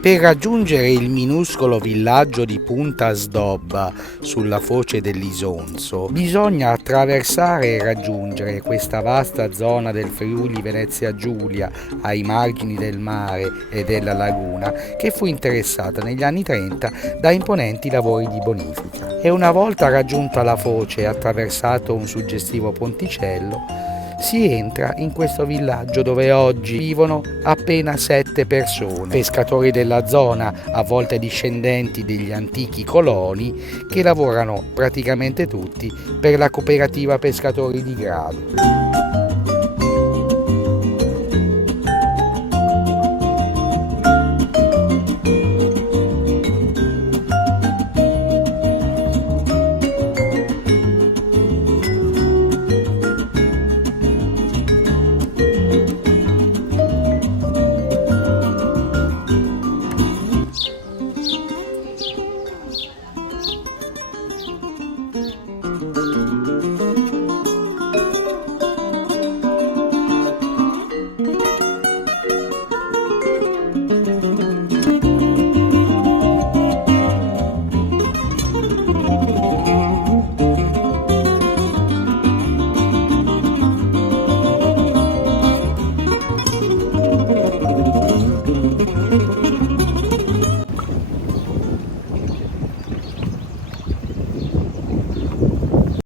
Per raggiungere il minuscolo villaggio di Punta Sdobba, sulla foce dell'Isonzo, bisogna attraversare e raggiungere questa vasta zona del Friuli Venezia Giulia, ai margini del mare e della laguna, che fu interessata negli anni 30 da imponenti lavori di bonifica. E una volta raggiunta la foce e attraversato un suggestivo ponticello, si entra in questo villaggio dove oggi vivono appena 7 persone, pescatori della zona, a volte discendenti degli antichi coloni, che lavorano praticamente tutti per la cooperativa pescatori di Grado.